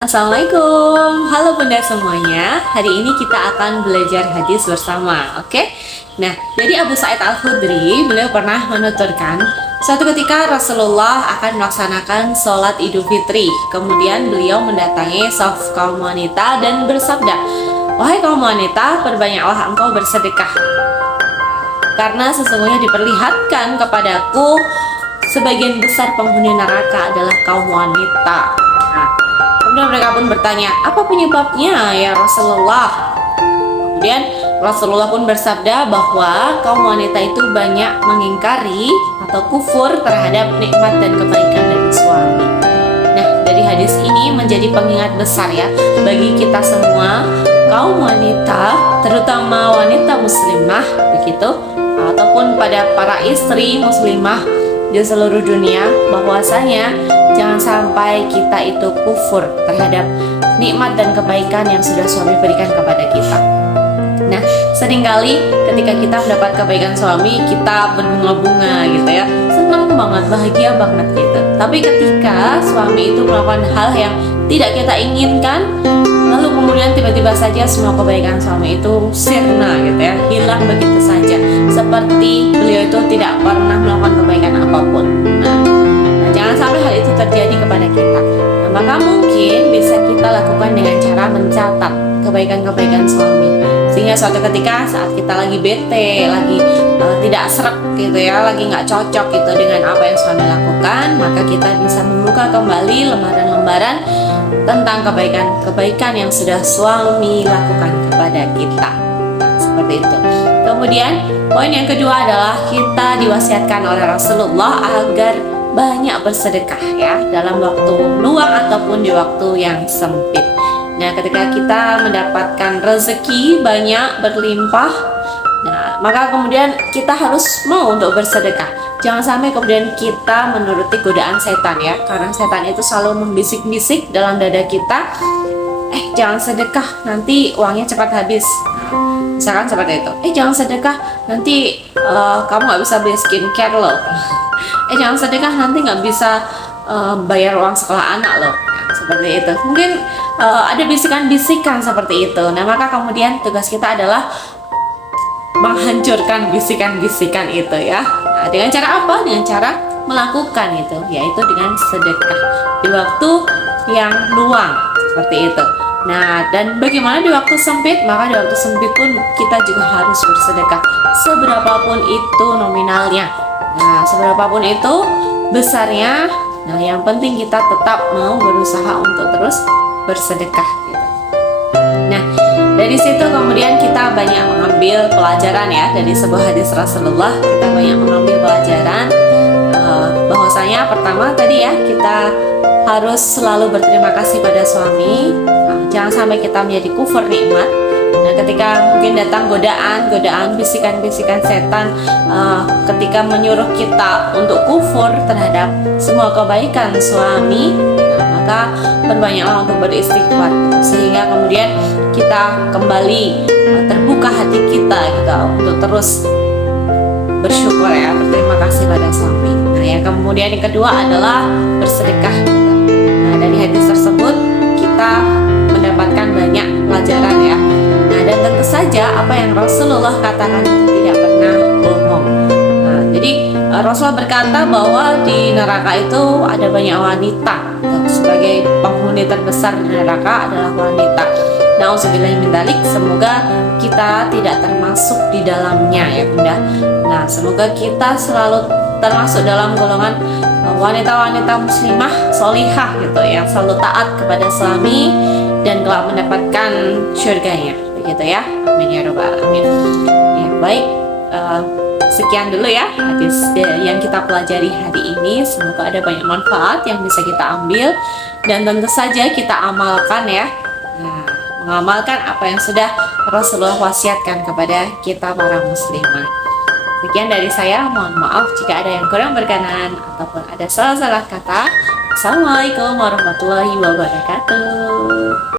Assalamualaikum, halo bunda semuanya. Hari ini kita akan belajar hadis bersama, oke? Nah, dari Abu Sa'id Al-Khudri, beliau pernah menuturkan, suatu ketika Rasulullah akan melaksanakan sholat Idul Fitri. Kemudian beliau mendatangi saf kaum wanita dan bersabda, "Wahai kaum wanita, perbanyaklah engkau bersedekah, karena sesungguhnya diperlihatkan kepadaku sebagian besar penghuni neraka adalah kaum wanita." Kemudian mereka pun bertanya, apa penyebabnya ya Rasulullah? Kemudian Rasulullah pun bersabda bahwa kaum wanita itu banyak mengingkari atau kufur terhadap nikmat dan kebaikan dari suami. Nah, dari hadis ini menjadi pengingat besar ya bagi kita semua kaum wanita, terutama wanita muslimah begitu, ataupun pada para istri muslimah di seluruh dunia, bahwasanya jangan sampai kita itu kufur terhadap nikmat dan kebaikan yang sudah suami berikan kepada kita. Nah, seringkali ketika kita mendapat kebaikan suami, kita berbunga-bunga gitu ya, senang banget, bahagia banget gitu. Tapi ketika suami itu melakukan hal yang tidak kita inginkan, lalu kemudian tiba-tiba saja semua kebaikan suami itu sirna gitu ya, hilang begitu saja, seperti beliau itu tidak pernah melakukan kebaikan apapun. Nah, jangan sampai hal itu terjadi kepada kita. Nah, maka mungkin bisa kita lakukan dengan cara mencatat kebaikan-kebaikan suami, sehingga suatu ketika saat kita lagi bete, lagi tidak srek gitu ya, lagi nggak cocok gitu dengan apa yang suami lakukan, maka kita bisa membuka kembali lembaran-lembaran tentang kebaikan-kebaikan yang sudah suami lakukan kepada kita. Nah, seperti itu. Kemudian poin yang kedua adalah kita diwasiatkan oleh Rasulullah agar banyak bersedekah ya, dalam waktu luang ataupun di waktu yang sempit. Nah, ketika kita mendapatkan rezeki banyak berlimpah, nah maka kemudian kita harus mau untuk bersedekah. Jangan sampai kemudian kita menuruti godaan setan ya, karena setan itu selalu membisik-bisik dalam dada kita, jangan sedekah nanti uangnya cepat habis. Misalkan seperti itu, jangan sedekah nanti kamu nggak bisa beli skincare loh. Jangan sedekah nanti nggak bisa bayar uang sekolah anak loh. Nah, seperti itu. Mungkin ada bisikan-bisikan seperti itu. Nah, maka kemudian tugas kita adalah menghancurkan bisikan-bisikan itu ya. Nah, dengan cara apa? Dengan cara melakukan itu, yaitu dengan sedekah di waktu yang luang seperti itu. Nah, dan bagaimana di waktu sempit? Maka di waktu sempit pun kita juga harus bersedekah, seberapapun itu nominalnya. Nah, seberapapun itu besarnya. Nah, yang penting kita tetap mau berusaha untuk terus bersedekah gitu. Nah, dari situ kemudian kita banyak mengambil pelajaran ya, dari sebuah hadis Rasulullah. Kita banyak mengambil pelajaran bahwasanya pertama tadi ya, kita harus selalu berterima kasih pada suami. Jangan sampai kita menjadi kufur nikmat. Nah, ketika mungkin datang godaan, bisikan-bisikan setan ketika menyuruh kita untuk kufur terhadap semua kebaikan suami, nah, maka berbanyaklah untuk beristighfar, sehingga kemudian kita kembali terbuka hati kita gitu untuk terus bersyukur ya, berterima kasih pada suami. Nah, yang kemudian yang kedua adalah bersedekah gitu. Nah, dari hadis tersebut kita mendapatkan banyak pelajaran ya. Nah, dan tentu saja apa yang Rasulullah katakan itu tidak pernah bohong. Nah, jadi Rasulullah berkata bahwa di neraka itu ada banyak wanita. Sebagai penghuni terbesar di neraka adalah wanita. Nauzubillahi min dzalik, semoga kita tidak termasuk di dalamnya ya Bunda. Nah, semoga kita selalu termasuk dalam golongan wanita-wanita muslimah solihah gitu, yang selalu taat kepada suami dan kelak mendapatkan syurganya begitu ya. Amin ya rabbal alamin. Ya, baik, sekian dulu ya hadis yang kita pelajari hari ini. Semoga ada banyak manfaat yang bisa kita ambil dan tentu saja kita amalkan ya. Nah, mengamalkan apa yang sudah Rasulullah wasiatkan kepada kita para muslimah. Sekian dari saya, mohon maaf jika ada yang kurang berkenan ataupun ada salah-salah kata. Assalamualaikum warahmatullahi wabarakatuh.